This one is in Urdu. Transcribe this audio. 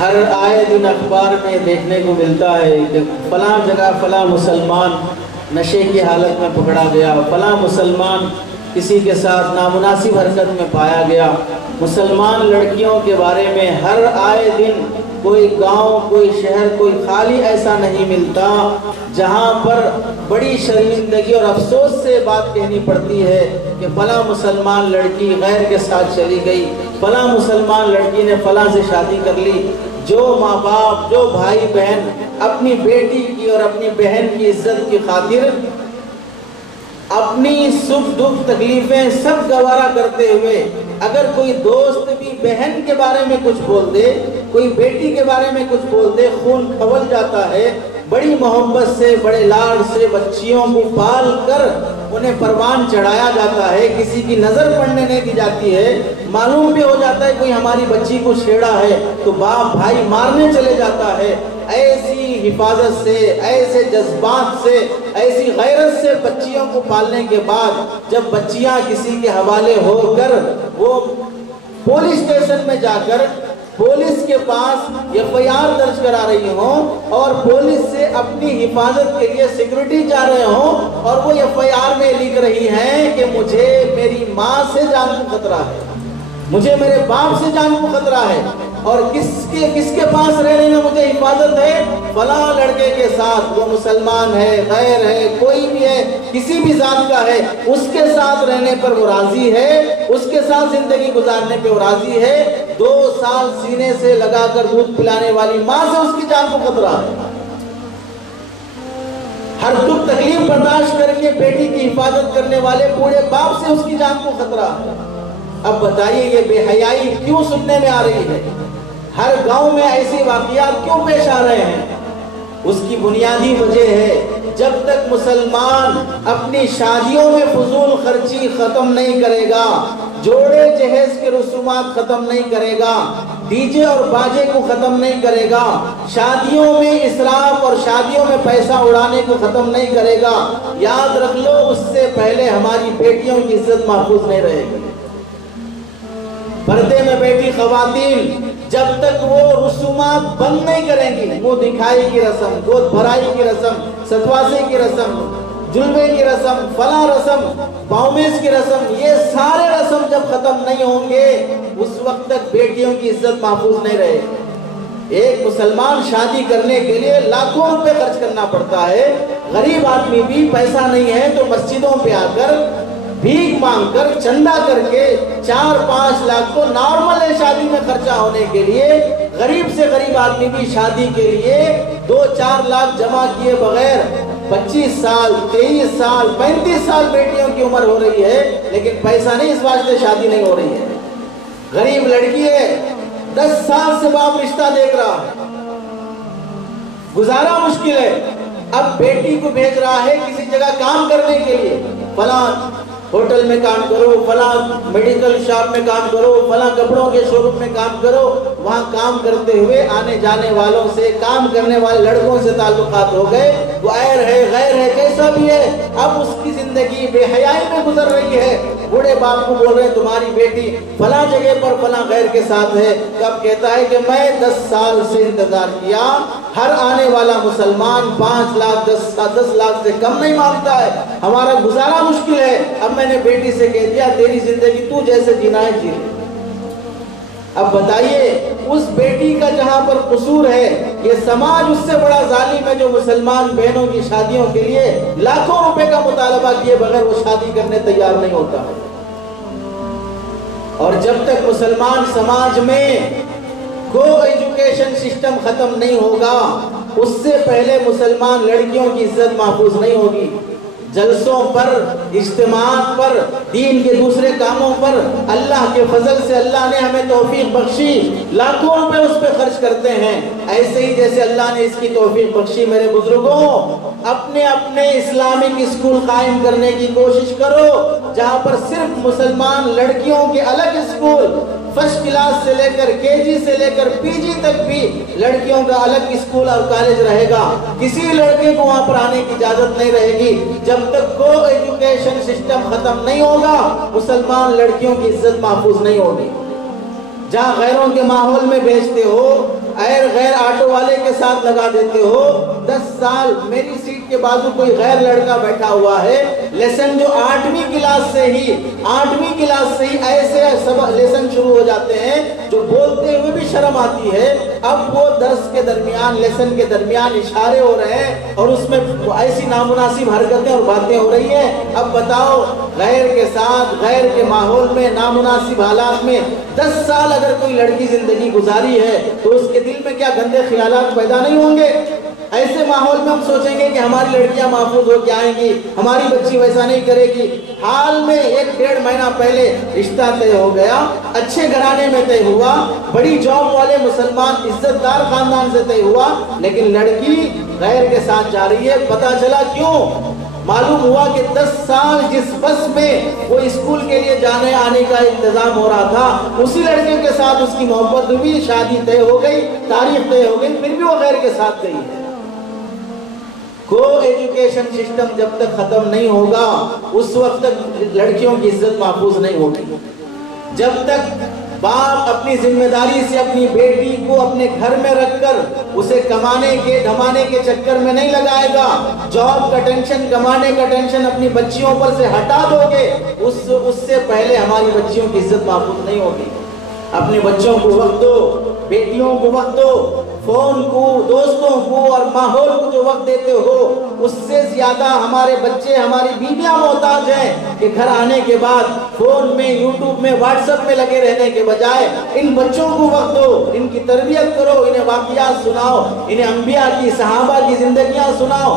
ہر آئے دن اخبار میں دیکھنے کو ملتا ہے کہ فلاں جگہ فلاں مسلمان نشے کی حالت میں پکڑا گیا، فلاں مسلمان کسی کے ساتھ نامناسب حرکت میں پایا گیا۔ مسلمان لڑکیوں کے بارے میں ہر آئے دن کوئی گاؤں، کوئی شہر، کوئی خالی ایسا نہیں ملتا جہاں پر بڑی شرمندگی اور افسوس سے بات کہنی پڑتی ہے کہ فلاں مسلمان لڑکی غیر کے ساتھ چلی گئی، فلاں مسلمان لڑکی نے فلاں سے شادی کر لی۔ جو ماں باپ، جو بھائی بہن اپنی بیٹی کی اور اپنی بہن کی عزت کی خاطر اپنی سکھ دکھ تکلیفیں سب گوارا کرتے ہوئے اگر کوئی دوست بھی بہن کے بارے میں کچھ بول دے، کوئی بیٹی کے بارے میں کچھ بول دے، خون کھول جاتا ہے۔ بڑی محبت سے، بڑے لاڈ سے بچیوں کو پال کر انہیں پروان چڑھایا جاتا ہے، کسی کی نظر پڑنے نہیں دی جاتی ہے۔ معلوم بھی ہو جاتا ہے کوئی ہماری بچی کو چھیڑا ہے تو باپ بھائی مارنے چلے جاتا ہے۔ ایسی حفاظت سے، ایسے جذبات سے، ایسی غیرت سے بچیوں کو پالنے کے بعد جب بچیاں کسی کے حوالے ہو کر وہ پولیس اسٹیشن میں جا کر پولیس کے پاس FIR درج کرا رہی ہوں اور پولیس سے اپنی حفاظت کے لیے سیکورٹی چاہ رہے ہوں اور وہ FIR میں لکھ رہی ہیں کہ مجھے میری ماں سے جان کو خطرہ ہے، مجھے میرے باپ سے جان کو خطرہ ہے، اور کس کے پاس رہنے میں مجھے حفاظت ہے؟ فلاں لڑکے کے ساتھ، وہ مسلمان ہے، غیر ہے، کوئی بھی ہے، کسی بھی ذات کا ہے، اس کے ساتھ رہنے پر وہ راضی ہے، اس کے ساتھ زندگی گزارنے پہ وہ راضی ہے۔ 2 سال سینے سے لگا کر دودھ پلانے والی ماں سے اس کی جان کو خطرہ ہے۔ ہر دکھ تکلیف برداشت کر کے بیٹی کی حفاظت کرنے والے بوڑھے باپ سے اس کی جان کو خطرہ ہے۔ اب بتائیے یہ بے حیائی کیوں سننے میں آ رہی ہے؟ ہر گاؤں میں ایسے واقعات کیوں پیش آ رہے ہیں؟ اس کی بنیادی وجہ ہے جب تک مسلمان اپنی شادیوں میں فضول خرچی ختم نہیں کرے گا، جوڑے جہیز کے رسومات ختم نہیں کرے گا، ڈی جے اور باجے کو ختم نہیں کرے گا، شادیوں میں اسراف اور شادیوں میں پیسہ اڑانے کو ختم نہیں کرے گا، یاد رکھ لو اس سے پہلے ہماری بیٹیوں کی عزت محفوظ نہیں رہے گی۔ پردے میں بیٹھی خواتین جب تک وہ رسومات بند نہیں کریں گی، منہ دکھائی کی رسم، گود بھرائی کی رسم، ستواسے کی رسم، جلوے کی رسم، فلاں رسم، باؤمیز کی رسم، یہ سارے رسم جب ختم نہیں ہوں گے اس وقت تک بیٹیوں کی عزت محفوظ نہیں رہے گی۔ ایک مسلمان شادی کرنے کے لیے لاکھوں روپے خرچ کرنا پڑتا ہے، غریب آدمی بھی پیسہ نہیں ہے تو مسجدوں پہ آ کر بھیک مانگ کر چندہ کر کے 4-5 لاکھ تو نارمل ہے شادی میں خرچہ ہونے کے لیے۔ غریب سے غریب آدمی بھی شادی کے لیے 2-4 لاکھ جمع کیے بغیر 25 سال 23 سال 35 سال بیٹیوں کی عمر ہو رہی ہے لیکن پیسہ نہیں، اس واسطے شادی نہیں ہو رہی ہے۔ غریب لڑکی ہے، 10 سال سے باپ رشتہ دیکھ رہا ہے، گزارا مشکل ہے، اب بیٹی کو بھیج رہا ہے کسی جگہ کام کرنے کے لیے، فلاں ہوٹل میں کام کرو، فلاں میڈیکل شاپ میں کام کرو، فلاں کپڑوں کے شو روم میں کام کرو۔ وہاں کام کرتے ہوئے آنے جانے والوں سے، کام کرنے والے لڑکوں سے تعلقات ہو گئے، وہ عیر ہے، غیر ہے، کیسا بھی ہے، اب اس کی زندگی بے حیائی میں گزر رہی ہے۔ بوڑھے باپ کو بول رہے ہیں تمہاری بیٹی فلاں جگہ پر فلاں غیر کے ساتھ ہے، تب کہتا ہے کہ میں 10 سال سے انتظار کیا، ہر آنے والا مسلمان 5 لاکھ 10 لاکھ سے کم نہیں مانگتا ہے، ہمارا گزارا مشکل ہے، اب میں نے بیٹی سے کہہ دیا تیری زندگی تو جیسے جینا ہے جی۔ اب بتائیے اس بیٹی کا جہاں پر قصور ہے، یہ سماج اس سے بڑا ظالم ہے جو مسلمان بہنوں کی شادیوں کے لیے لاکھوں روپے کا مطالبہ کیے بغیر وہ شادی کرنے تیار نہیں ہوتا ہے۔ اور جب تک مسلمان سماج میں کو ایجوکیشن سسٹم ختم نہیں ہوگا اس سے پہلے مسلمان لڑکیوں کی عزت محفوظ نہیں ہوگی۔ جلسوں پر، اجتماعات پر، دین کے دوسرے کاموں پر اللہ کے فضل سے اللہ نے ہمیں توفیق بخشی، لاکھوں روپے اس پہ خرچ کرتے ہیں۔ ایسے ہی جیسے اللہ نے اس کی توفیق بخشی میرے بزرگوں، اپنے اسلامک اسکول قائم کرنے کی کوشش کرو جہاں پر صرف مسلمان لڑکیوں کے الگ اسکول، فرسٹ کلاس سے لے کر KG سے لے کر PG تک بھی لڑکیوں کا الگ اسکول اور کالج رہے گا۔ کسی لڑکے کو وہاں پر آنے کی اجازت نہیں رہے گی۔ جب تک کو ایجوکیشن سسٹم ختم نہیں ہوگا مسلمان لڑکیوں کی عزت محفوظ نہیں ہوگی۔ جہاں غیروں کے ماحول میں بھیجتے ہو، غیر آٹو والے کے ساتھ لگا دیتے ہو۔ 10 سال میری سیٹ کے بازو کوئی غیر لڑکا بیٹھا ہوا ہے، لیسن جو 8ویں کلاس سے ہی ایسے لیسن شروع ہو جاتے ہیں جو بولتے ہوئے بھی شرم آتی ہے۔ اب وہ درس کے درمیان، لیسن کے درمیان اشارے ہو رہے ہیں اور اس میں ایسی نامناسب حرکتیں اور باتیں ہو رہی ہیں۔ اب بتاؤ، غیر کے ساتھ، غیر کے ماحول میں، نامناسب حالات میں 10 سال اگر کوئی لڑکی زندگی گزاری ہے تو اس کے دل میں کیا گندے خیالات پیدا نہیں ہوں گے؟ ایسے ماحول میں ہم سوچیں گے کہ ہماری لڑکیاں محفوظ ہو کے آئیں گی، ہماری بچی ویسا نہیں کرے گی۔ حال میں 1-1.5 مہینہ پہلے رشتہ طے ہو گیا، اچھے گھرانے میں طے ہوا، بڑی جاب والے مسلمان عزت دار خاندان سے طے ہوا، لیکن لڑکی غیر کے ساتھ جا رہی ہے۔ پتا چلا کیوں؟ معلوم ہوا کہ 10 سال جس بس میں وہ اسکول کے لیے جانے آنے کا انتظام ہو رہا تھا، اسی لڑکے کے ساتھ اس کی محبت ہوئی، شادی طے ہو گئی، تاریخ طے ہو گئی، پھر بھی وہ غیر کے ساتھ گئی ہے۔ کو ایجوکیشن سسٹم جب تک ختم نہیں ہوگا اس وقت تک لڑکیوں کی عزت محفوظ نہیں ہوگی۔ جب تک باپ اپنی ذمہ داری سے اپنی بیٹی کو اپنے گھر میں رکھ کر اسے کمانے کے دھمانے کے چکر میں نہیں لگائے گا، جاب کا ٹینشن، کمانے کا ٹینشن اپنی بچیوں پر سے ہٹا دو گے، اس سے پہلے ہماری بچیوں کی عزت محفوظ نہیں ہوگی۔ اپنے بچوں کو وقت دو، بیٹیوں کو وقت دو، فون کو، دوستوں کو اور ماحول کو جو وقت دیتے ہو اس سے زیادہ ہمارے بچے، ہماری بیویاں محتاج ہیں کہ گھر آنے کے بعد فون میں، یوٹیوب میں، واٹس ایپ میں لگے رہنے کے بجائے ان بچوں کو وقت دو، ان کی تربیت کرو، انہیں واقعات سناؤ، انہیں انبیاء کی، صحابہ کی زندگیاں سناؤ۔